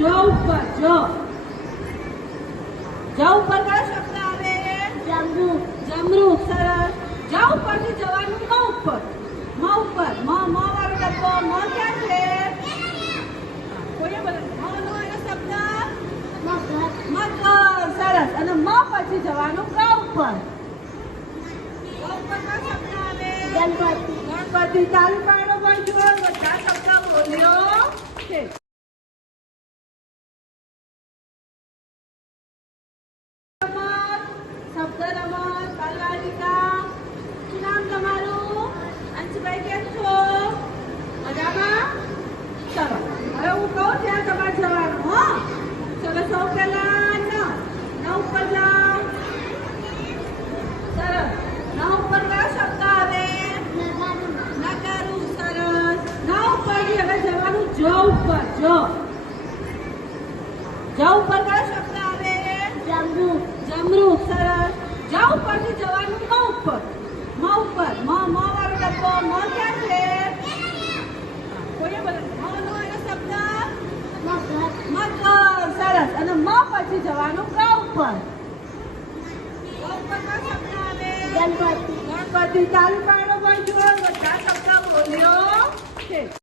જો ઉપર જો. ઉપર કયો શબ્દ આવે. જમરૂ જમરૂ સરસ. જ ઉપરથી જવાનું મ ઉપર. મ ઉપર. મ મ વાળો લખો મ ક્યાં છે? અને મ પછી જવાનું ક ઉપર. ગણપતિ. ગણપતિ. તારું પાડો પણ જો બધા શબ્દ બોલ્યો. ન ઉપર કયો શબ્દ આવે. નકારું સરસ. ન ઉપર પરથી જવાનું મ ઉપર. મ ઉપર. મ મ વાળો ડબ્બો મ ક્યાં છે? કોઈએ બોલ્યું એનો શબ્દ. મકર સરસ. અને મ પછી જવાનું કા ઉપર. આવે ગણપતિ ચાલુ પાડો પણ